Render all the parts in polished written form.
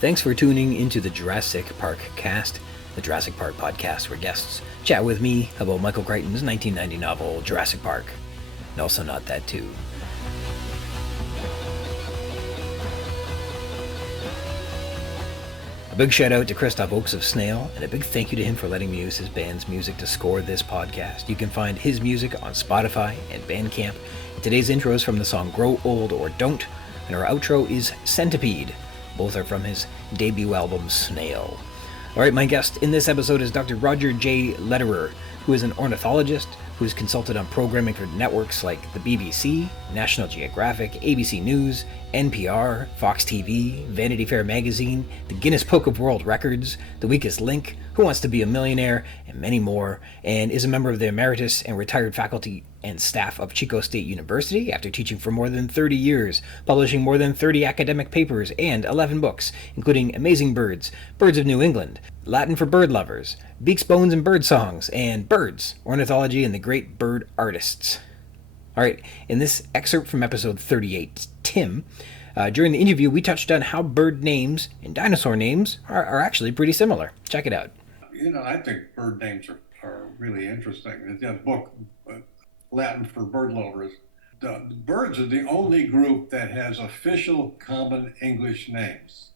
Thanks for tuning into the Juras-Sick Park cast, the Jurassic Park podcast where guests chat with me about Michael Crichton's 1990 novel Jurassic Park, and also Not That Too. A big shout out to Christoph Oakes of Snail, and a big thank you to him for letting me use his band's music to score this podcast. You can find his music on Spotify and Bandcamp. Today's intro is from the song Grow Old or Don't, and our outro is Centipede. Both are from his debut album, Snail. Alright, my guest in this episode is Dr. Roger J. Lederer, who is an ornithologist who has consulted on programming for networks like the BBC, National Geographic, ABC News, NPR, Fox TV, Vanity Fair magazine, the Guinness Book of World Records, The Weakest Link, Who Wants to Be a Millionaire, and many more, and is a member of the emeritus and retired faculty and staff of Chico State University after teaching for more than 30 years, publishing more than 30 academic papers and 11 books, including Amazing Birds, Birds of New England, Latin for Bird Lovers, Beaks, Bones, and Bird Songs, and Birds, Ornithology and the Great Bird Artists. Alright, in this excerpt from episode 38, Tim, during the interview we touched on how bird names and dinosaur names are actually pretty similar. Check it out. I think bird names are really interesting. The book, Latin for Bird Lovers, the birds are the only group that has official common English names.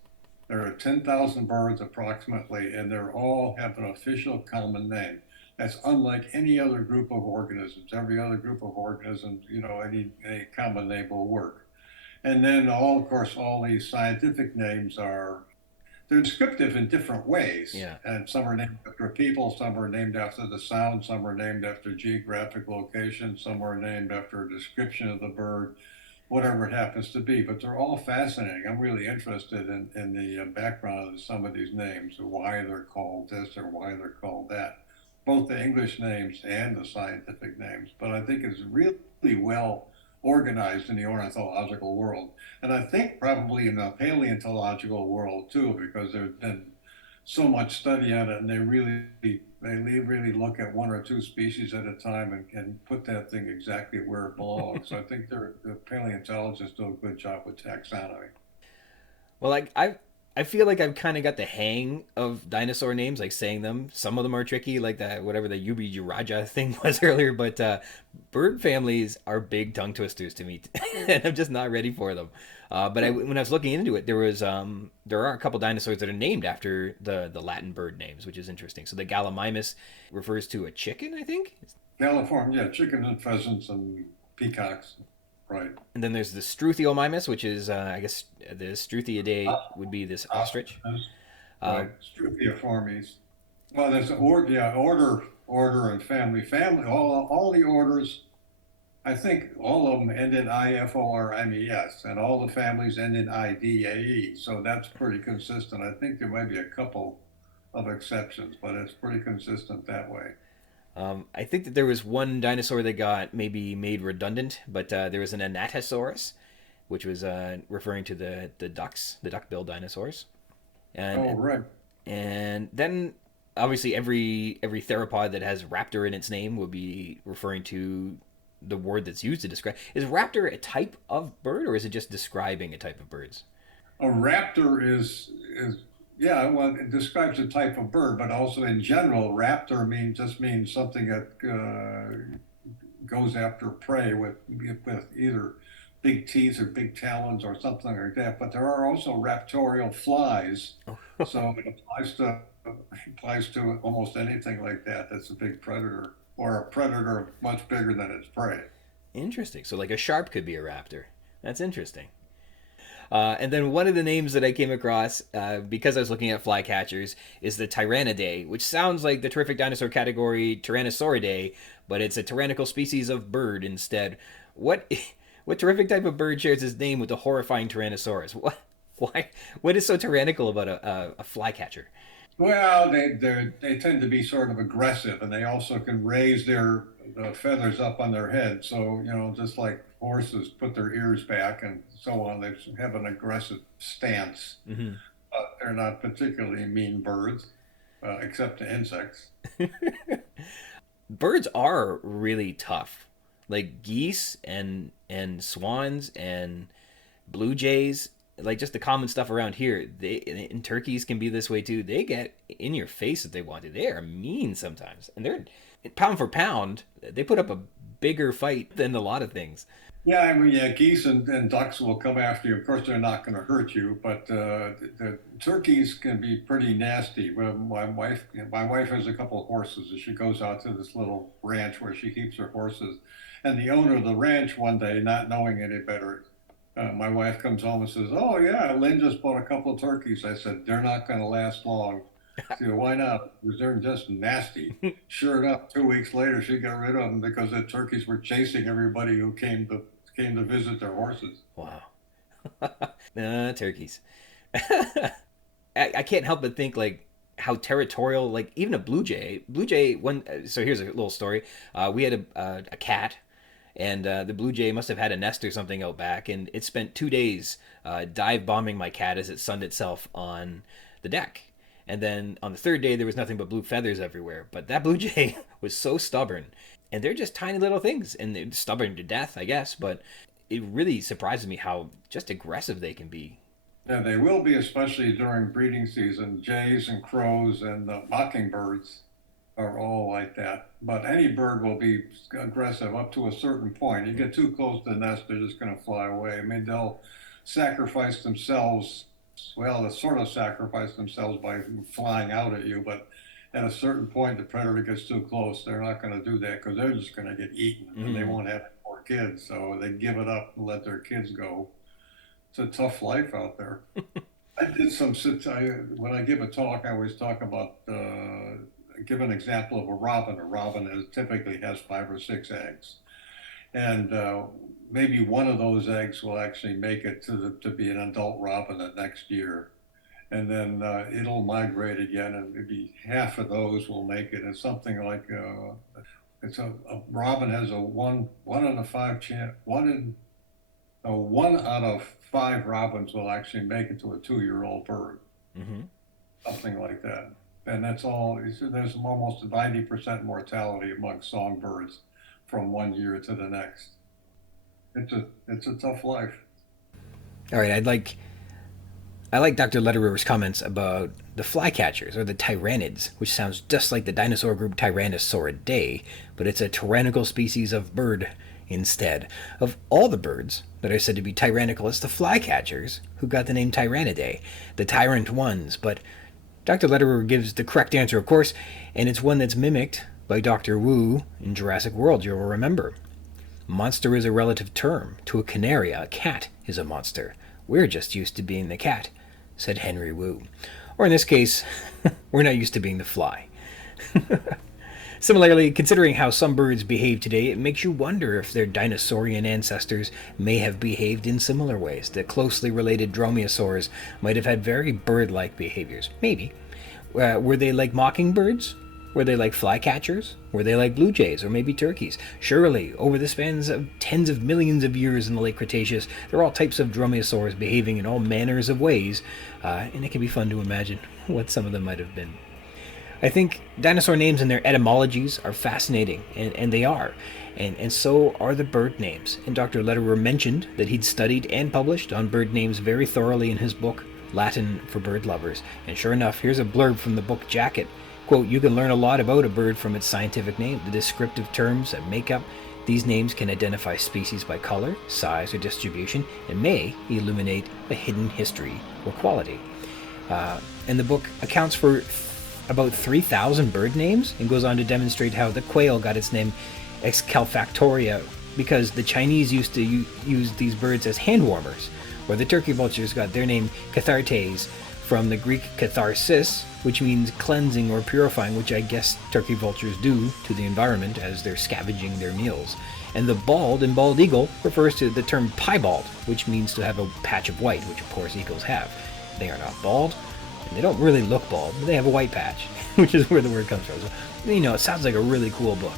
There are 10,000 birds approximately, and they all have an official common name. That's unlike any other group of organisms. Every other group of organisms, any common name will work. And then of course, all these scientific names they're descriptive in different ways. Yeah. And some are named after people, some are named after the sound, some are named after geographic location, some are named after a description of the bird, whatever it happens to be. But they're all fascinating. I'm really interested in the background of some of these names, why they're called this or why they're called that. Both the English names and the scientific names. But I think it's really well organized in the ornithological world. And I think probably in the paleontological world too, because there's been so much study on it, and they really look at one or two species at a time and put that thing exactly where it belongs. So I think the paleontologists do a good job with taxonomy. Well, I feel like I've kind of got the hang of dinosaur names, like saying them. Some of them are tricky, like that whatever the Yubi Juraja thing was earlier. But bird families are big tongue twisters to me, and I'm just not ready for them. But when I was looking into it, there are a couple dinosaurs that are named after the Latin bird names, which is interesting. So the Gallimimus refers to a chicken, I think. Galliform, yeah, chickens and pheasants and peacocks. Right. And then there's the Struthiomimus, which is, I guess, the Struthiidae would be this ostrich. Right. Struthioformes. Well, there's order, and family. Family, all the orders, I think all of them end in IFORMES, and all the families end in IDAE. So that's pretty consistent. I think there might be a couple of exceptions, but it's pretty consistent that way. I think that there was one dinosaur that got maybe made redundant, but there was an Anatosaurus, which was referring to the ducks, the duck-billed dinosaurs. Right. And then obviously every theropod that has raptor in its name would be referring to the word that's used to describe. Is raptor a type of bird, or is it just describing a type of birds? A raptor is yeah, well, it describes a type of bird, but also in general, raptor just means something that goes after prey with either big teeth or big talons or something like that. But there are also raptorial flies, so it applies to almost anything like that. That's a big predator, or a predator much bigger than its prey. Interesting. So like a sharp could be a raptor. That's interesting. And then one of the names that I came across, because I was looking at flycatchers, is the tyrannidae, which sounds like the terrific dinosaur category Tyrannosauridae, but it's a tyrannical species of bird instead. What terrific type of bird shares its name with the horrifying Tyrannosaurus? What is so tyrannical about a flycatcher? Well, they tend to be sort of aggressive, and they also can raise their feathers up on their head. So just like horses put their ears back and so on, they have an aggressive stance. Mm-hmm. But they're not particularly mean birds, except to insects. Birds are really tough, like geese and swans and blue jays like just the common stuff around here, and turkeys can be this way too. They get in your face if they want to. They are mean sometimes, and they're pound for pound. They put up a bigger fight than a lot of things. Yeah, I mean, yeah, geese and ducks will come after you. Of course, they're not going to hurt you, but the turkeys can be pretty nasty. Well, my wife has a couple of horses, and she goes out to this little ranch where she keeps her horses. And the owner of the ranch one day, not knowing any better, my wife comes home and says, "Oh yeah, Lynn just bought a couple of turkeys." I said, "They're not going to last long." She said, "Why not?" Because they're just nasty. Sure enough, 2 weeks later, she got rid of them because the turkeys were chasing everybody who came to visit their horses. Wow. Turkeys. I can't help but think like how territorial, like even a blue jay. So here's a little story. We had a cat, and the blue jay must have had a nest or something out back, and it spent 2 days dive bombing my cat as it sunned itself on the deck. And then on the third day, there was nothing but blue feathers everywhere. But that blue jay was so stubborn. And they're just tiny little things. And they're stubborn to death, I guess. But it really surprises me how just aggressive they can be. Yeah, they will be, especially during breeding season. Jays and crows and mockingbirds are all like that. But any bird will be aggressive up to a certain point. You get too close to the nest, they're just going to fly away. I mean, they'll sacrifice themselves. Well, they sort of sacrifice themselves by flying out at you, but at a certain point, the predator gets too close. They're not going to do that because they're just going to get eaten, and they won't have more kids. So they give it up and let their kids go. It's a tough life out there. I did when I give a talk, I always talk about, give an example of a robin. A robin typically has 5 or 6 eggs. And maybe one of those eggs will actually make it to be an adult robin the next year. And then it'll migrate again, and maybe half of those will make it. It's something like a robin has a one out of 5 chance. One out of 5 robins will actually make it to a 2-year-old bird. Mm-hmm. Something like that. And that's all. There's almost a 90% mortality among songbirds from one year to the next. It's a tough life. All right, I like Dr. Lederer's comments about the flycatchers, or the tyrannids, which sounds just like the dinosaur group Tyrannosauridae, but it's a tyrannical species of bird instead. Of all the birds that are said to be tyrannical, it's the flycatchers who got the name Tyrannidae, the tyrant ones. But Dr. Lederer gives the correct answer, of course, and it's one that's mimicked by Dr. Wu in Jurassic World, you'll remember. Monster is a relative term. To a canary, a cat is a monster. We're just used to being the cat, said Henry Wu. Or in this case, we're not used to being the fly. Similarly, considering how some birds behave today, it makes you wonder if their dinosaurian ancestors may have behaved in similar ways. The closely related dromaeosaurs might have had very bird-like behaviors. Maybe. Were they like mockingbirds? Were they like flycatchers? Were they like blue jays, or maybe turkeys? Surely, over the spans of tens of millions of years in the late Cretaceous, there are all types of dromaeosaurs behaving in all manners of ways, and it can be fun to imagine what some of them might have been. I think dinosaur names and their etymologies are fascinating, and they are, and so are the bird names. And Dr. Lederer mentioned that he'd studied and published on bird names very thoroughly in his book, Latin for Bird Lovers. And sure enough, here's a blurb from the book jacket. Quote, "You can learn a lot about a bird from its scientific name, the descriptive terms and makeup. These names can identify species by color, size, or distribution, and may illuminate a hidden history or quality." And the book accounts for about 3,000 bird names and goes on to demonstrate how the quail got its name Excalfactoria because the Chinese used to use these birds as hand warmers, or the turkey vultures got their name Cathartes from the Greek katharsis, which means cleansing or purifying, which I guess turkey vultures do to the environment as they're scavenging their meals. And the bald in bald eagle refers to the term piebald, which means to have a patch of white, which of course eagles have. They are not bald, and they don't really look bald, but they have a white patch, which is where the word comes from. So, it sounds like a really cool book.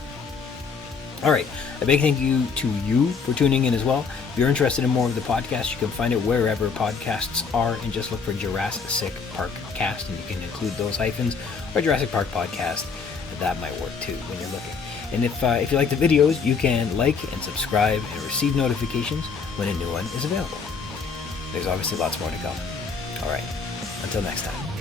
All right, a big thank you to you for tuning in as well. If you're interested in more of the podcast, you can find it wherever podcasts are, and just look for Juras-Sick Park Cast, and you can include those hyphens, or Jurassic Park Podcast. That might work too when you're looking. And if you like the videos, you can like and subscribe and receive notifications when a new one is available. There's obviously lots more to come. All right, until next time.